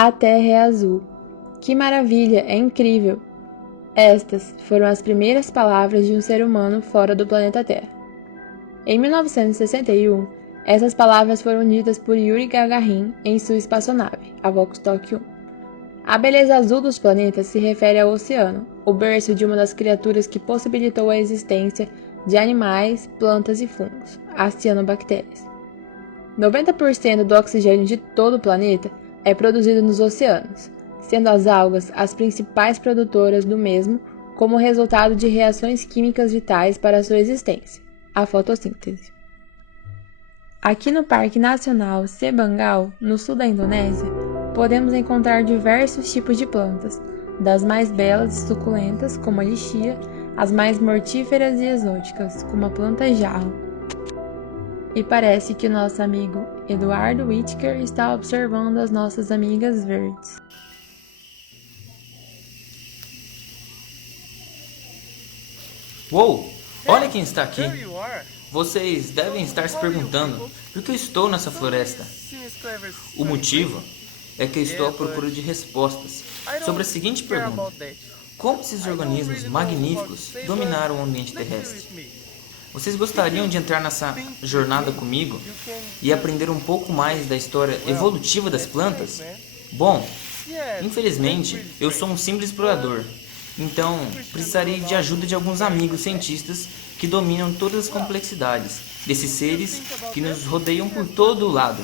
A Terra é azul. Que maravilha, é incrível. Estas foram as primeiras palavras de um ser humano fora do planeta Terra. Em 1961, essas palavras foram ditas por Yuri Gagarin em sua espaçonave, a Vostok 1. A beleza azul dos planetas se refere ao oceano, o berço de uma das criaturas que possibilitou a existência de animais, plantas e fungos, as cianobactérias. 90% do oxigênio de todo o planeta é produzido nos oceanos, sendo as algas as principais produtoras do mesmo como resultado de reações químicas vitais para a sua existência, a fotossíntese. Aqui no Parque Nacional Sebangal, no sul da Indonésia, podemos encontrar diversos tipos de plantas, das mais belas e suculentas, como a lixia, as mais mortíferas e exóticas, como a planta jarro. E parece que o nosso amigo Eduardo Whittaker está observando as nossas amigas verdes. Uou! Olha quem está aqui! Vocês devem estar se perguntando por que eu estou nessa floresta. O motivo é que eu estou à procura de respostas sobre a seguinte pergunta: como esses organismos magníficos dominaram o ambiente terrestre? Vocês gostariam de entrar nessa jornada comigo e aprender um pouco mais da história evolutiva das plantas? Bom, infelizmente eu sou um simples explorador, então precisarei de ajuda de alguns amigos cientistas que dominam todas as complexidades desses seres que nos rodeiam por todo o lado.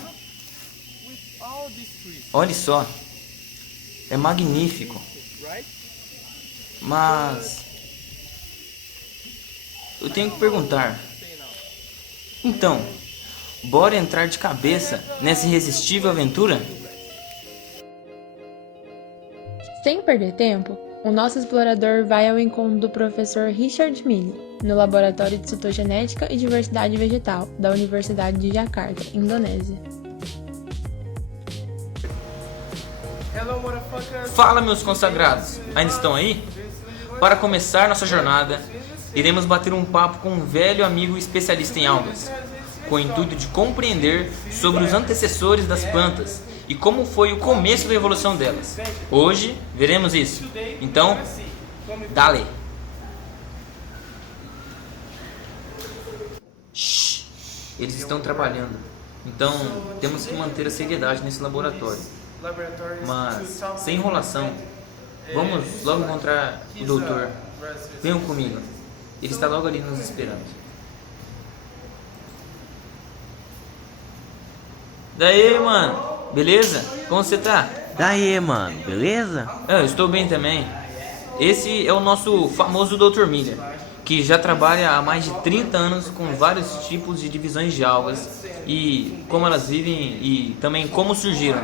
Olhe só, é magnífico, mas eu tenho que perguntar. Então, bora entrar de cabeça nessa irresistível aventura? Sem perder tempo, o nosso explorador vai ao encontro do professor Richard Mille, no Laboratório de Citogenética e Diversidade Vegetal da Universidade de Jakarta, Indonésia. Fala, meus consagrados! Ainda estão aí? Para começar nossa jornada, iremos bater um papo com um velho amigo especialista em algas, com o intuito de compreender sobre os antecessores das plantas e como foi o começo da evolução delas. Hoje veremos isso. Então, dale! Shhh! Eles estão trabalhando, então temos que manter a seriedade nesse laboratório. Mas, sem enrolação, vamos logo encontrar o doutor. Venham comigo. Ele está logo ali nos esperando. Daí, mano, beleza? Como você tá? Daí, mano, beleza? Eu estou bem também. Esse é o nosso famoso Dr. Miller, que já trabalha há mais de 30 anos com vários tipos de divisões de algas e como elas vivem e também como surgiram.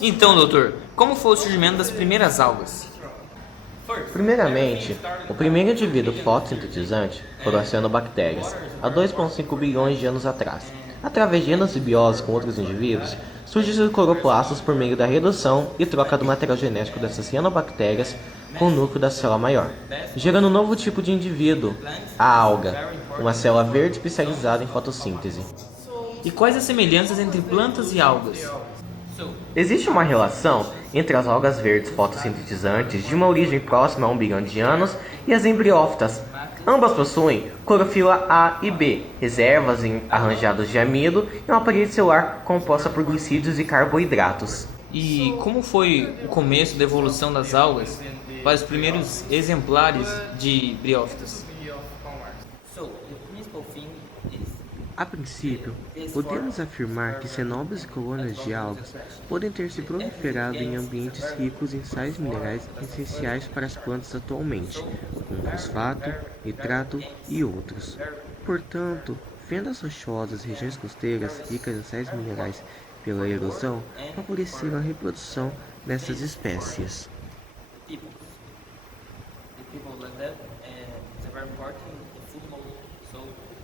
Então, doutor, como foi o surgimento das primeiras algas? Primeiramente, o primeiro indivíduo fotossintetizante foram as cianobactérias, há 2,5 bilhões de anos atrás. Através de endosimbiose com outros indivíduos, surgiram os cloroplastos por meio da redução e troca do material genético dessas cianobactérias com o núcleo da célula maior, gerando um novo tipo de indivíduo, a alga, uma célula verde especializada em fotossíntese. E quais as semelhanças entre plantas e algas? Existe uma relação entre as algas verdes fotossintetizantes de uma origem próxima a 1 bilhão de anos e as embriófitas. Ambas possuem clorofila A e B, reservas em arranjados de amido e uma parede celular composta por glicídios e carboidratos. E como foi o começo da evolução das algas para os primeiros exemplares de briófitas? A princípio, podemos afirmar que cenobas e colônias de algas podem ter se proliferado em ambientes ricos em sais minerais essenciais para as plantas atualmente, como fosfato, nitrato e outros. Portanto, fendas rochosas e regiões costeiras ricas em sais minerais pela erosão favoreceram a reprodução dessas espécies.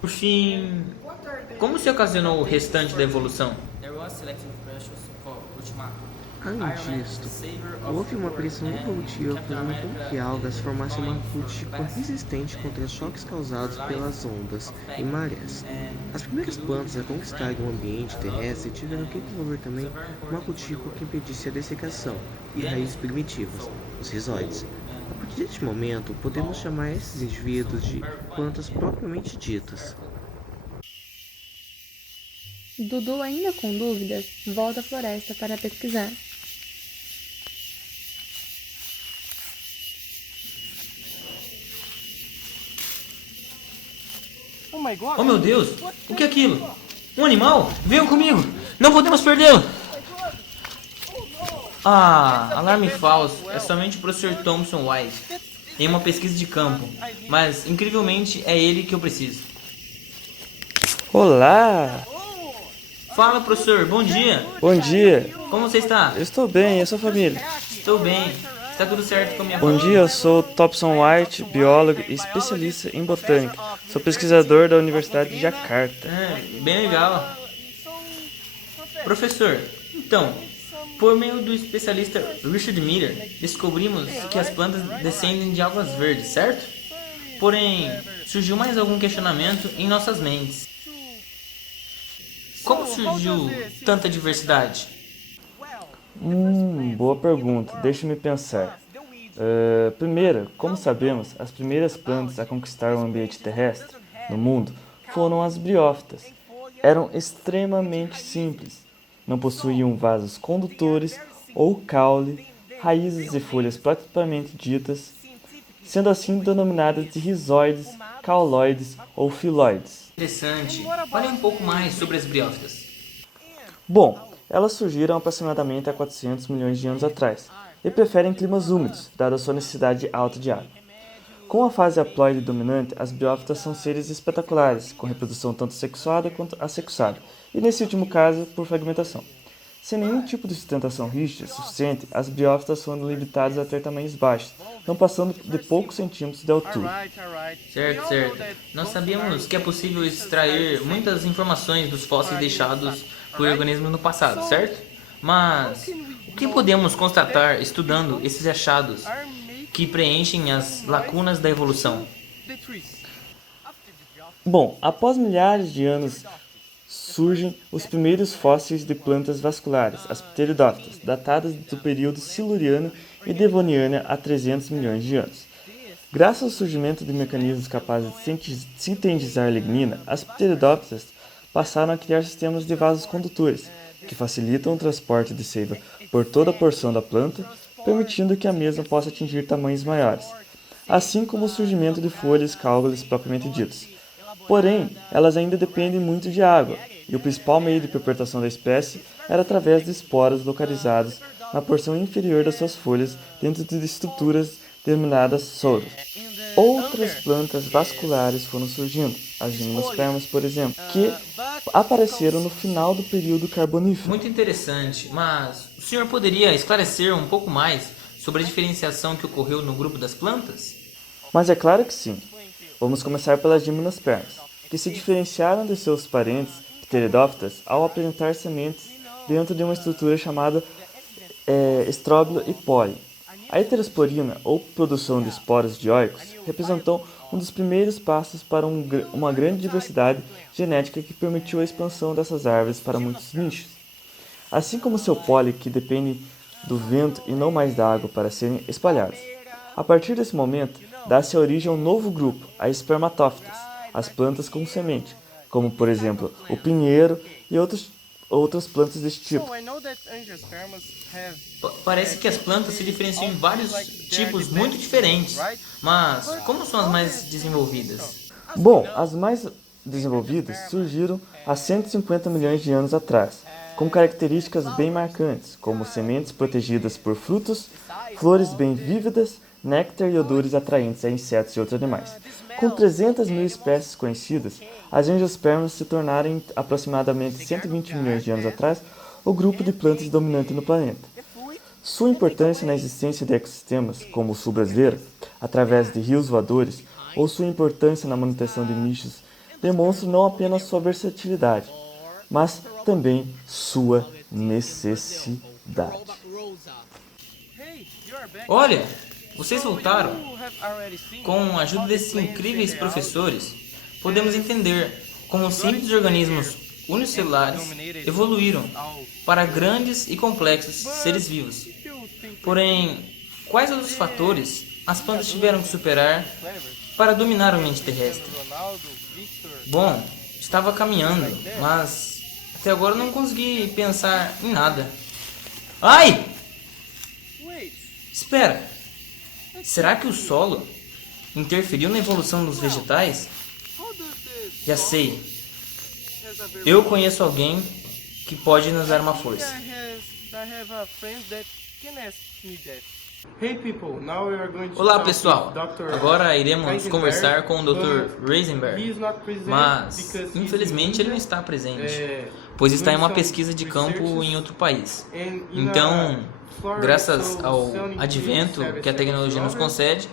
Por fim, como se ocasionou o restante da evolução? Além disto, houve uma pressão evolutiva fazendo com que algas formassem uma cutícula resistente contra choques causados pelas ondas e marés. As primeiras plantas a conquistarem o ambiente terrestre tiveram que desenvolver também uma cutícula que impedisse a dessecação e raízes primitivas, os rizóides. A partir deste momento, podemos chamar esses indivíduos de plantas propriamente ditas. Dudu, ainda com dúvidas, volta à floresta para pesquisar. Oh meu Deus, o que é aquilo? Um animal? Venham comigo! Não podemos perdê-lo! Ah, alarme falso. É somente o professor Thompson White em uma pesquisa de campo. Mas, incrivelmente, é ele que eu preciso. Olá! Fala, professor. Bom dia. Bom dia! Como você está? Eu estou bem, e a sua família? Estou bem. Está tudo certo com a minha Bom família? dia, eu sou Thompson White, biólogo e especialista em botânica. Sou pesquisador da Universidade de Jakarta. Bem legal. Professor, então, por meio do especialista Richard Miller, descobrimos que as plantas descendem de águas verdes, certo? Porém, surgiu mais algum questionamento em nossas mentes. Como surgiu tanta diversidade? Boa pergunta, deixa-me pensar. Primeiro, como sabemos, as primeiras plantas a conquistar o ambiente terrestre no mundo foram as briófitas. Eram extremamente simples. Não possuíam vasos condutores ou caule, raízes e folhas propriamente ditas, sendo assim denominadas de rizoides, cauloides ou filoides. Interessante. Fale um pouco mais sobre as briófitas. Bom, elas surgiram aproximadamente há 400 milhões de anos atrás e preferem climas úmidos, dada a sua necessidade alta de água. Com a fase haploide dominante, as briófitas são seres espetaculares, com reprodução tanto sexuada quanto assexuada, e nesse último caso, por fragmentação. Sem nenhum tipo de sustentação rígida suficiente, as briófitas foram limitadas a ter tamanhos baixos, não passando de poucos centímetros de altura. Certo. Nós sabemos que é possível extrair muitas informações dos fósseis deixados por organismos no passado, certo? Mas o que podemos constatar estudando esses achados que preenchem as lacunas da evolução? Bom, após milhares de anos surgem os primeiros fósseis de plantas vasculares, as pteridófitas, datadas do período siluriano e devoniano há 300 milhões de anos. Graças ao surgimento de mecanismos capazes de sintetizar lignina, as pteridófitas passaram a criar sistemas de vasos condutores, que facilitam o transporte de seiva por toda a porção da planta, permitindo que a mesma possa atingir tamanhos maiores, assim como o surgimento de folhas caules propriamente ditas. Porém, elas ainda dependem muito de água, e o principal meio de perpetuação da espécie era através de esporos localizados na porção inferior das suas folhas dentro de estruturas denominadas soros. Outras plantas vasculares foram surgindo, as gimnospermas, por exemplo, que apareceram no final do período carbonífero. Muito interessante, mas o senhor poderia esclarecer um pouco mais sobre a diferenciação que ocorreu no grupo das plantas? Mas é claro que sim. Vamos começar pelas gimnospermas, que se diferenciaram de seus parentes pteridófitas ao apresentar sementes dentro de uma estrutura chamada estróbilo e pólen. A heterosporina, ou produção de esporos dioicos, representou um dos primeiros passos para uma grande diversidade genética que permitiu a expansão dessas árvores para muitos nichos. Assim como seu pólen, que depende do vento e não mais da água para serem espalhados. A partir desse momento, dá-se origem a um novo grupo, as espermatófitas, as plantas com semente, como por exemplo o pinheiro e outras plantas desse tipo. Parece que as plantas se diferenciam em vários tipos muito diferentes, mas como são as mais desenvolvidas? Bom, as mais desenvolvidas surgiram há 150 milhões de anos atrás, com características bem marcantes, como sementes protegidas por frutos, flores bem vívidas, néctar e odores atraentes a insetos e outros animais. Com 300 mil espécies conhecidas, as angiospermas se tornaram, em aproximadamente 120 milhões de anos atrás, o grupo de plantas dominante no planeta. Sua importância na existência de ecossistemas, como o sul brasileiro, através de rios voadores, ou sua importância na manutenção de nichos, demonstram não apenas sua versatilidade, mas também sua necessidade. Olha, vocês voltaram. Com a ajuda desses incríveis professores, podemos entender como simples organismos unicelulares evoluíram para grandes e complexos seres vivos. Porém, quais outros fatores as plantas tiveram que superar para dominar o ambiente terrestre? Bom, estava caminhando, mas até agora não consegui pensar em nada. Ai! Espera! Será que o solo interferiu na evolução dos vegetais? Já sei. Eu conheço alguém que pode nos dar uma força. Olá pessoal, agora iremos conversar com o Dr. Reisenberg, mas infelizmente ele não está presente, pois está em uma pesquisa de campo em outro país. Então, graças ao advento que a tecnologia nos concede,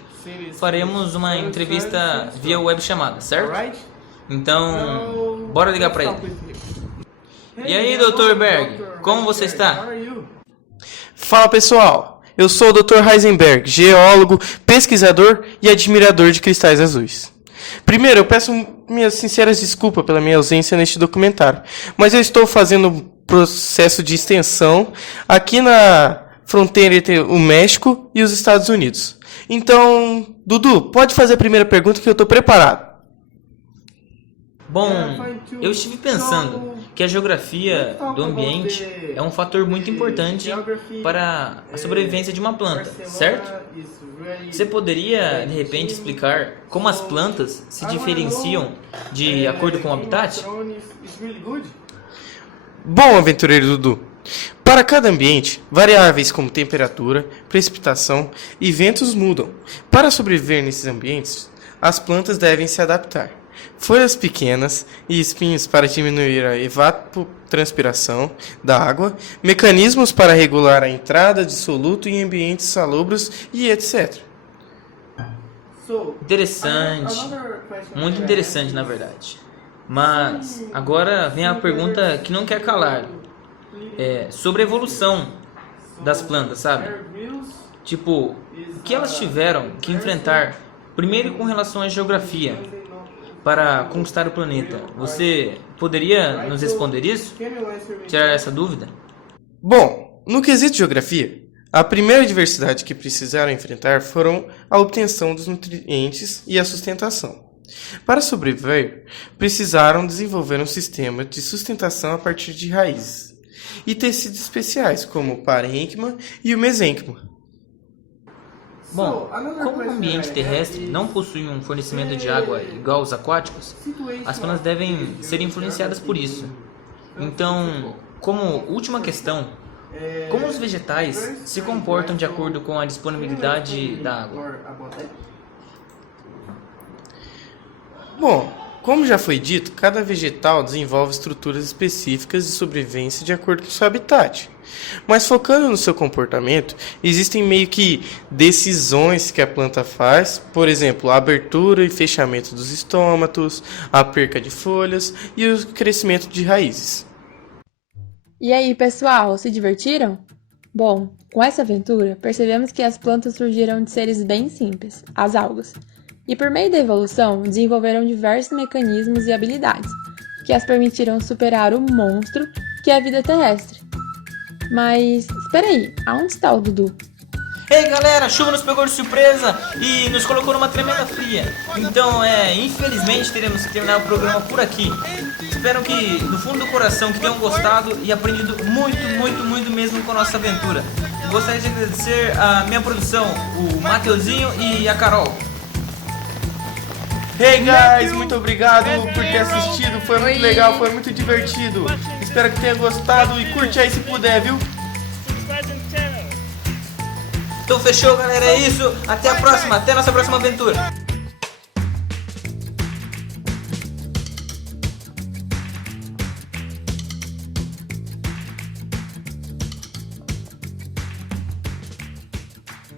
faremos uma entrevista via web chamada, certo? Então, bora ligar para ele. E aí, Dr. Berg, como você está? Fala pessoal, eu sou o Dr. Heisenberg, geólogo, pesquisador e admirador de cristais azuis. Primeiro, eu peço minhas sinceras desculpas pela minha ausência neste documentário, mas eu estou fazendo um processo de extensão aqui na fronteira entre o México e os Estados Unidos. Então, Dudu, pode fazer a primeira pergunta que eu estou preparado. Bom, eu estive pensando que a geografia do ambiente é um fator muito importante para a sobrevivência de uma planta, certo? Você poderia, de repente, explicar como as plantas se diferenciam de acordo com o habitat? Bom, aventureiro Dudu, para cada ambiente, variáveis como temperatura, precipitação e ventos mudam. Para sobreviver nesses ambientes, as plantas devem se adaptar. Folhas pequenas e espinhos para diminuir a evapotranspiração da água, mecanismos para regular a entrada de soluto em ambientes salobros e etc. Interessante, muito interessante na verdade. Mas agora vem a pergunta que não quer calar. Sobre a evolução das plantas, sabe? Tipo, o que elas tiveram que enfrentar primeiro com relação à geografia para conquistar o planeta? Você poderia nos responder isso? Tirar essa dúvida? Bom, no quesito geografia, a primeira diversidade que precisaram enfrentar foram a obtenção dos nutrientes e a sustentação. Para sobreviver, precisaram desenvolver um sistema de sustentação a partir de raízes e tecidos especiais, como o parênquima e o mesênquima. Bom, como o ambiente terrestre não possui um fornecimento de água igual aos aquáticos, as plantas devem ser influenciadas por isso. Então, como última questão, como os vegetais se comportam de acordo com a disponibilidade da água? Bom, como já foi dito, cada vegetal desenvolve estruturas específicas de sobrevivência de acordo com seu habitat. Mas focando no seu comportamento, existem meio que decisões que a planta faz, por exemplo, a abertura e fechamento dos estômatos, a perca de folhas e o crescimento de raízes. E aí, pessoal, se divertiram? Bom, com essa aventura, percebemos que as plantas surgiram de seres bem simples, as algas, e por meio da evolução desenvolveram diversos mecanismos e habilidades que as permitiram superar o monstro que é a vida terrestre. Mas, espera aí, aonde está o Dudu? Ei galera, a chuva nos pegou de surpresa e nos colocou numa tremenda fria. Então, infelizmente teremos que terminar o programa por aqui. Espero que, do fundo do coração, que tenham gostado e aprendido muito mesmo com a nossa aventura. Gostaria de agradecer a minha produção, o Mateuzinho e a Carol. Hey guys, muito obrigado por ter assistido, foi muito legal, foi muito divertido. Espero que tenha gostado e curte aí se puder, viu? Então fechou galera, é isso, até a próxima, até a nossa próxima aventura.